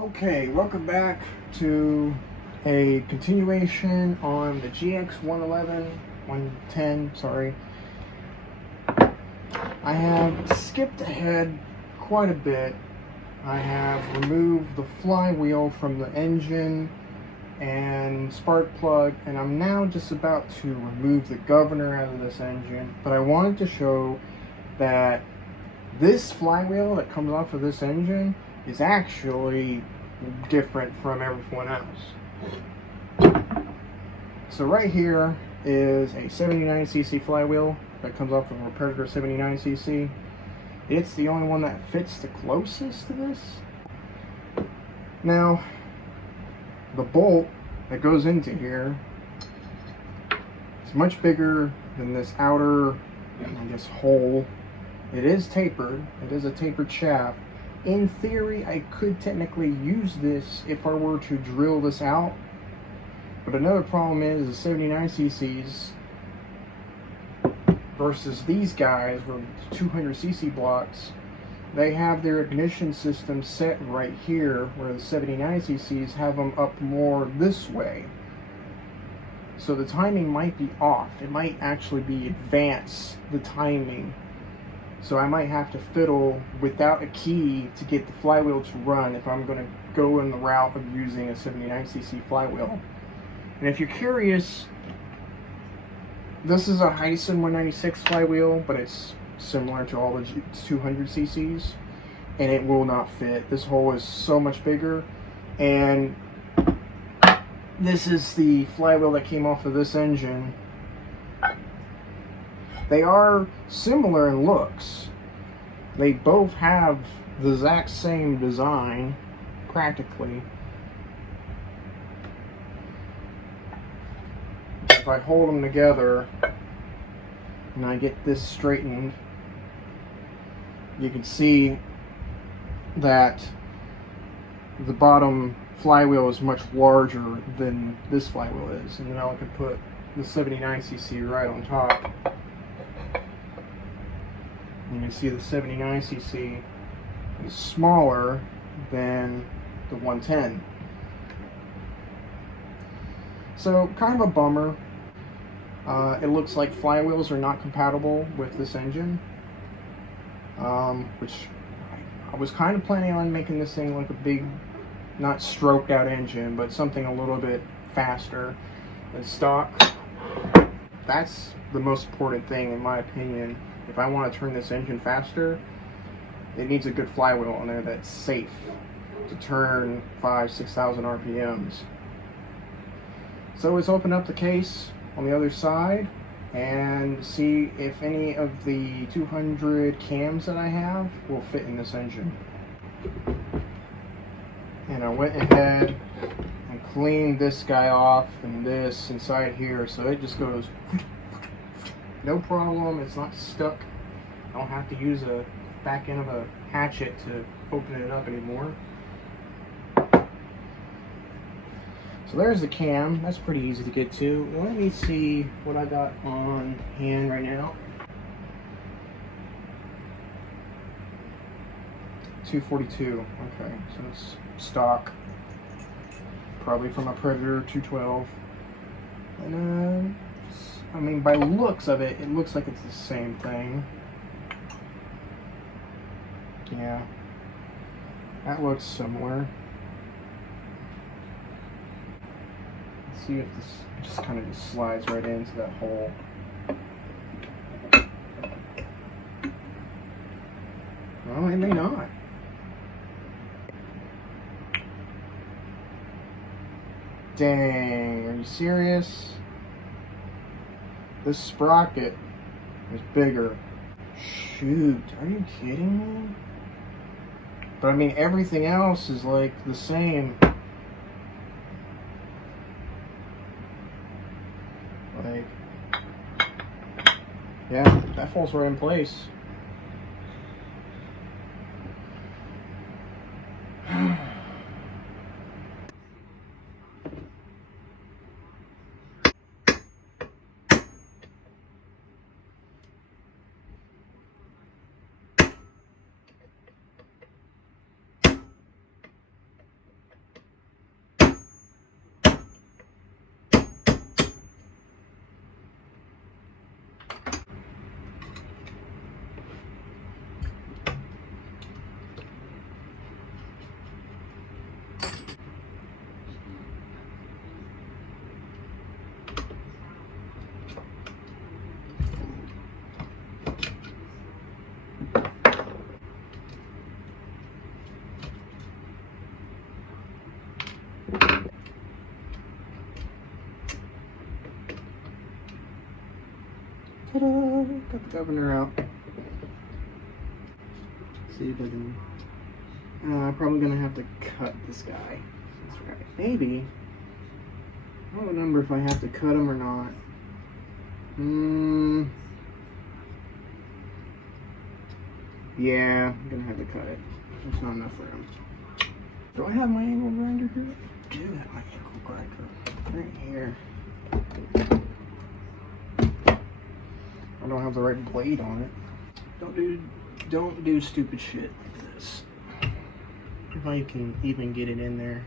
Okay, welcome back to a continuation on the Gx111, 110, sorry. I have skipped ahead quite a bit. I have removed the flywheel from the engine and spark plug, and I'm now just about to remove the governor out of this engine. But I wanted to show that this flywheel that comes off of this engine is actually different from everyone else. So right here is a 79cc flywheel that comes off of a Predator 79cc. It's the only one that fits the closest to this. Now, the bolt that goes into here is much bigger than this outer, I guess, hole. It is tapered. It is a tapered shaft. In theory, I could technically use this if I were to drill this out. But another problem is the 79cc's versus these guys with 200cc blocks. They have their ignition system set right here, where the 79cc's have them up more this way. So the timing might be off. It might actually be advance the timing. So I might have to fiddle without a key to get the flywheel to run if I'm going to go in the route of using a 79cc flywheel. And if you're curious, this is a Hyson 196 flywheel, but it's similar to all the 200cc's, and it will not fit. This hole is so much bigger, and this is the flywheel that came off of this engine. They are similar in looks. They both have the exact same design, practically. If I hold them together and I get this straightened, you can see that the bottom flywheel is much larger than this flywheel is. And now I can put the 79cc right on top. You can see the 79cc is smaller than the 110. So, kind of a bummer. It looks like flywheels are not compatible with this engine. Which I was kind of planning on making this thing like a big, not stroked out engine, but something a little bit faster than stock. That's the most important thing in my opinion. If I want to turn this engine faster, it needs a good flywheel on there that's safe to turn 5,000-6,000 RPMs. So let's open up the case on the other side and see if any of the 200 cams that I have will fit in this engine. And I went ahead and cleaned this guy off and this inside here, so it just goes no problem. It's not stuck. I don't have to use a back end of a hatchet to open it up anymore. So there's the cam. That's pretty easy to get to. Let me see what I got on hand right now. 242. Okay, so it's stock. Probably from a Predator 212. And I mean, by looks of it, it looks like it's the same thing. Yeah, that looks similar. Let's see if this just kind of just slides right into that hole. Well, it may not. Dang, are you serious? This sprocket is bigger. Shoot, are you kidding me? But I mean, everything else is like the same. Like, yeah, that falls right in place. cut the governor out. See if I can. I'm probably gonna have to cut this guy. That's right. Maybe. I don't remember if I have to cut him or not. Yeah, I'm gonna have to cut it. There's not enough room. Do I have my angle grinder here? I do have my angle grinder right here. I don't have the right blade on it. Don't do stupid shit like this. If I can even get it in there.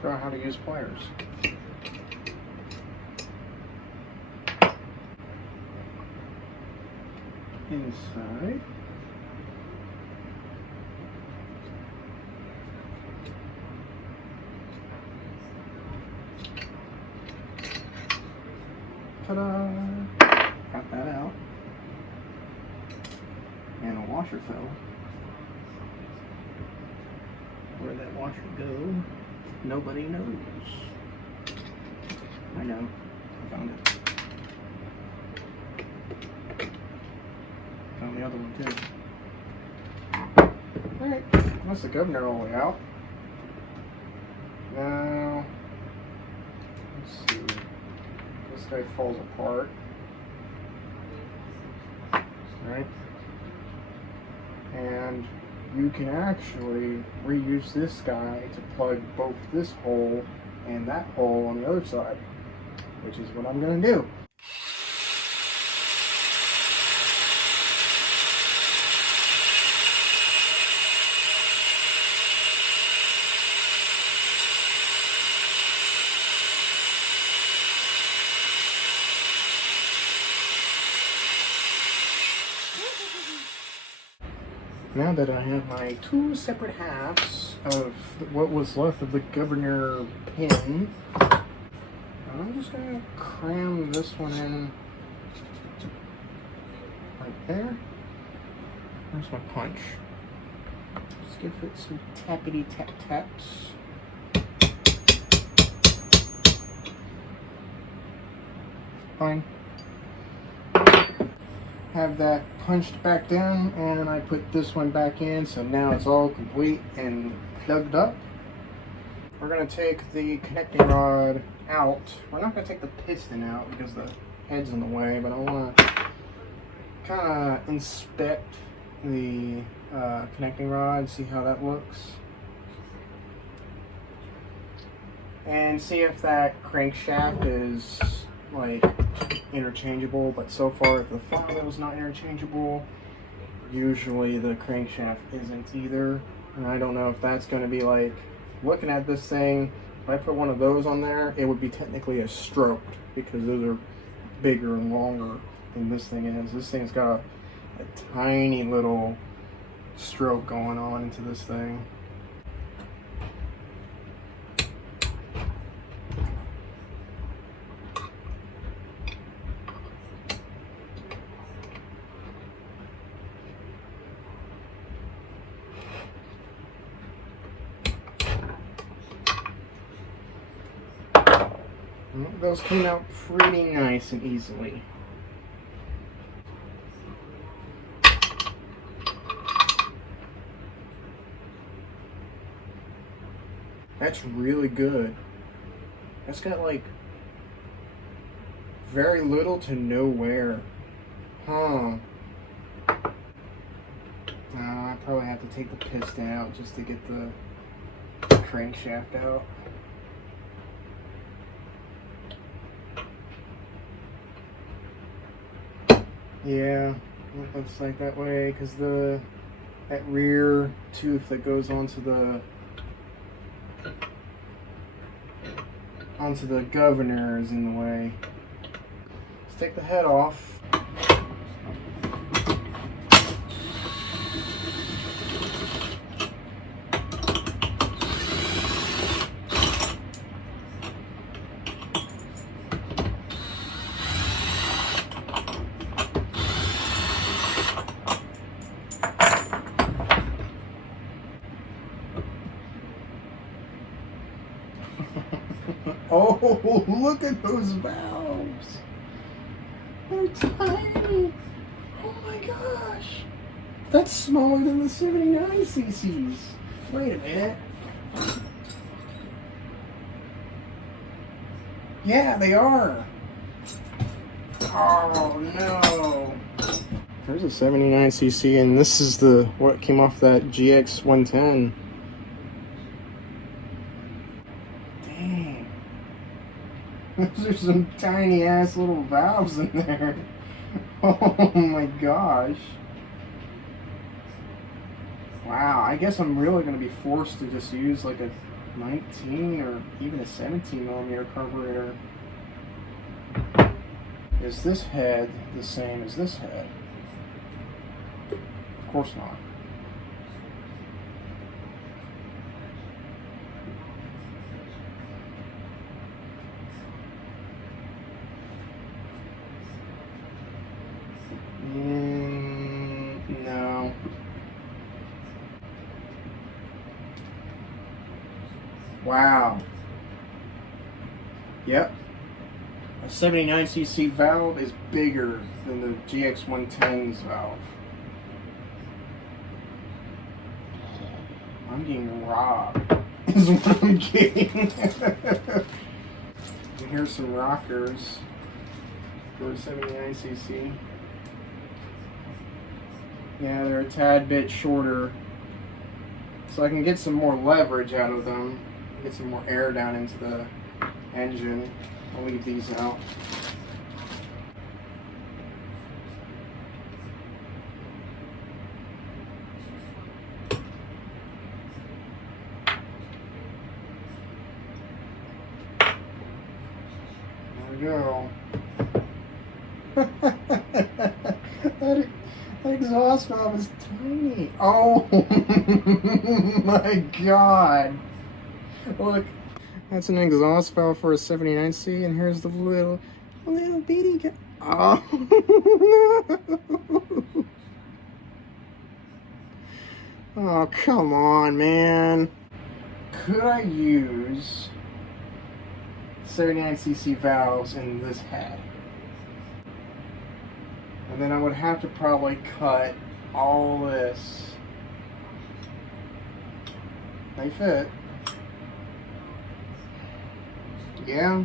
Forgot how to use pliers. Inside. Ta-da! Got that out. And a washer fell. Where'd that washer go? Nobody knows. I know. I found it. Found the other one too. Alright, that's the governor all the way out. Now, let's see. This guy falls apart. Right? And you can actually reuse this guy to plug both this hole and that hole on the other side, which is what I'm going to do. Now that I have my two separate halves of what was left of the governor pin, I'm just going to cram this one in right there. There's my punch. Just give it some tappity tap taps. Fine. Have that punched back down, and I put this one back in, so now it's all complete and plugged up. We're going to take the connecting rod out. We're not going to take the piston out because the head's in the way, but I want to kind of inspect the connecting rod, see how that looks, and see if that crankshaft is like interchangeable. But so far, if the file is not interchangeable, usually the crankshaft isn't either. And I don't know if that's going to be like, looking at this thing, if I put one of those on there, it would be technically a stroked, because those are bigger and longer than this thing is. This thing's got a tiny little stroke going on into this thing. Those came out pretty nice and easily. That's really good. That's got like very little to no wear. Huh. I probably have to take the piston out just to get the crankshaft out. Yeah, it looks like that way because that rear tooth that goes onto the governor is in the way. Let's take the head off. look at those valves. They're tiny. Oh my gosh. That's smaller than the 79 cc's. Wait a minute. Yeah, they are. Oh no. There's a 79 cc, and this is the what came off that Gx110. Dang. Those are some tiny ass little valves in there. Oh my gosh. Wow, I guess I'm really going to be forced to just use like a 19 or even a 17 millimeter carburetor. Is this head the same as this head? Of course not. No. Wow. Yep. A 79 cc valve is bigger than the Gx110's valve. I'm getting robbed, is what I'm getting. And here's some rockers for a 79 cc. Yeah, they're a tad bit shorter, so I can get some more leverage out of them, get some more air down into the engine. I'll leave these out. There we go. that exhaust valve is tiny. Oh my god. Look. That's an exhaust valve for a 79C, and here's the little bitty guy. Oh, no. Oh, come on, man. Could I use 79cc valves in this head? And then I would have to probably cut all this. They fit. Yeah.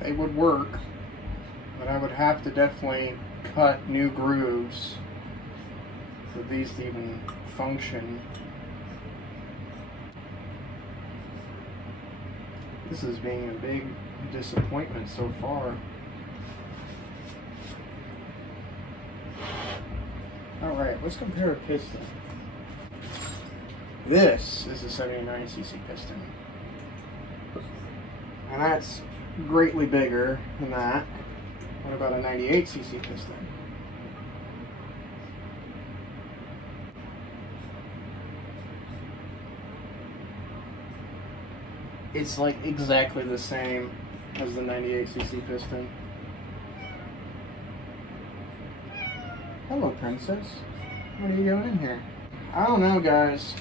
They would work, but I would have to definitely cut new grooves for these to even function. This is being a big disappointment so far. Alright, let's compare a piston. This is a 79cc piston, and that's greatly bigger than that. What about a 98cc piston? It's like exactly the same as the 98cc piston. Hello, princess. What are you doing in here? I don't know, guys.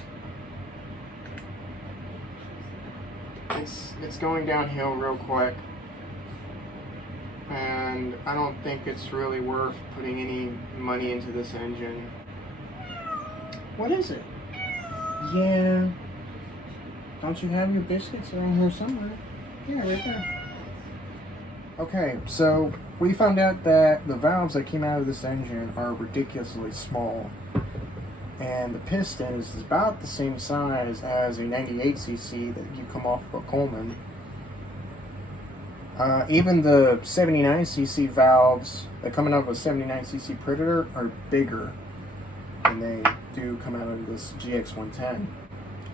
It's going downhill real quick, and I don't think it's really worth putting any money into this engine. What is it? Yeah. Don't you have your biscuits around here somewhere? Yeah, right there. Okay, so we found out that the valves that came out of this engine are ridiculously small. And the piston is about the same size as a 98cc that you come off of a Coleman. Even the 79cc valves that come out of a 79cc Predator are bigger than they do come out of this Gx110.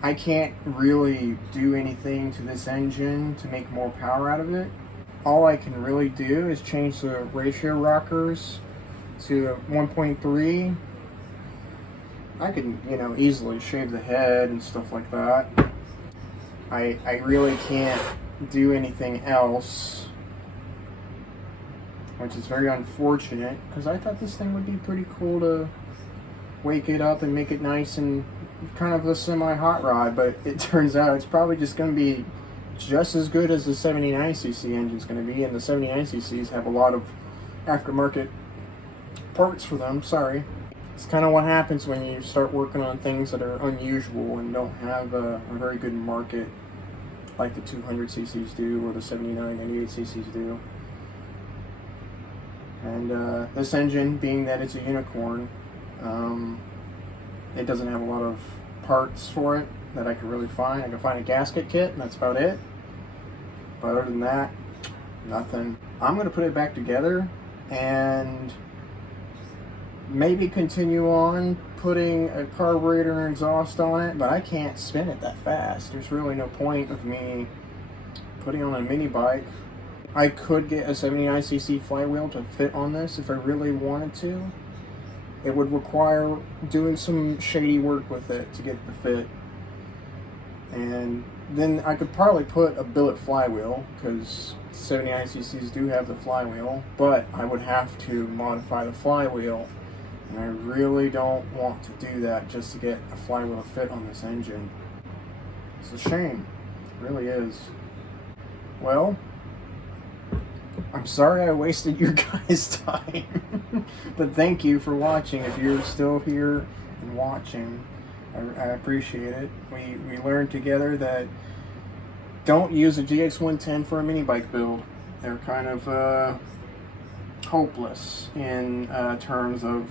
I can't really do anything to this engine to make more power out of it. All I can really do is change the ratio rockers to 1.3. I can, easily shave the head and stuff like that. I really can't do anything else, which is very unfortunate, because I thought this thing would be pretty cool to wake it up and make it nice and kind of a semi-hot rod, but it turns out it's probably just going to be just as good as the 79cc engine's going to be, and the 79cc's have a lot of aftermarket parts for them. Sorry. It's kind of what happens when you start working on things that are unusual and don't have a very good market like the 200cc's do or the 79 and 88cc's do. And this engine, being that it's a unicorn, it doesn't have a lot of parts for it that I could really find. I could find a gasket kit, and that's about it. But other than that, nothing. I'm going to put it back together and maybe continue on putting a carburetor and exhaust on it, but I can't spin it that fast. There's really no point of me putting on a mini bike. I could get a 79cc flywheel to fit on this if I really wanted to. It would require doing some shady work with it to get it to fit. And then I could probably put a billet flywheel, because 79cc's do have the flywheel, but I would have to modify the flywheel. And I really don't want to do that just to get a flywheel to fit on this engine. It's a shame. It really is. Well, I'm sorry I wasted your guys' time. But thank you for watching. If you're still here and watching, I appreciate it. We learned together that don't use a Gx110 for a mini bike build. They're kind of hopeless in terms of,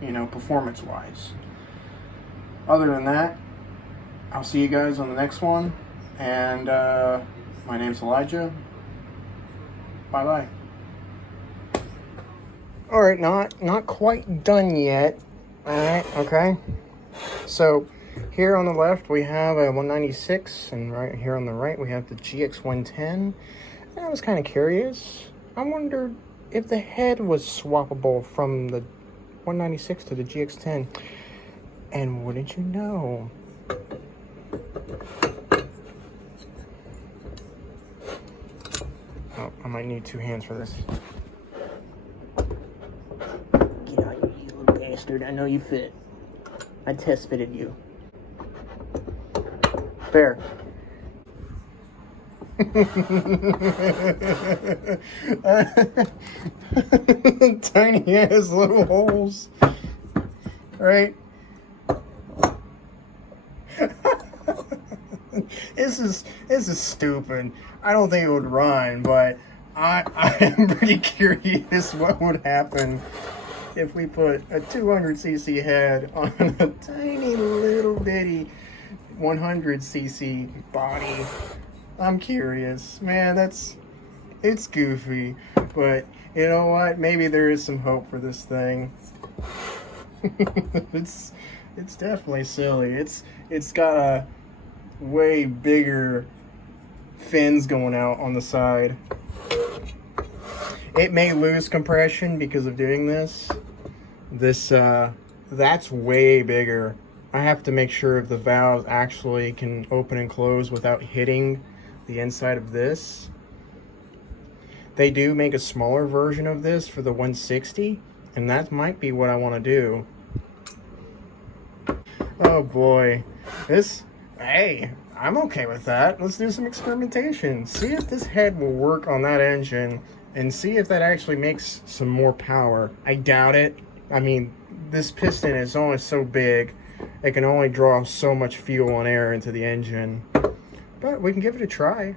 you know, performance-wise. Other than that, I'll see you guys on the next one. And my name's Elijah. Bye-bye. Alright, not quite done yet. Alright, okay. So, here on the left we have a 196, and right here on the right we have the Gx110. And I was kind of curious. I wondered if the head was swappable from the 196 to the Gx10. And wouldn't you know, oh, I might need two hands for this. Get out, you little bastard. I know you fit. I test fitted you. There. Tiny ass little holes. Right? This is stupid. I don't think it would run, but I am pretty curious what would happen if we put a 200cc head on a tiny little bitty 100cc body. I'm curious, man. It's goofy, but you know what? Maybe there is some hope for this thing. It's definitely silly. It's got a way bigger fins going out on the side. It may lose compression because of doing this. That's way bigger. I have to make sure if the valves actually can open and close without hitting the inside of this. They do make a smaller version of this for the 160, and that might be what I want to do. Oh boy. Hey, I'm okay with that. Let's do some experimentation. See if this head will work on that engine, and see if that actually makes some more power. I doubt it. I mean, this piston is only so big. It can only draw so much fuel and air into the engine. But we can give it a try.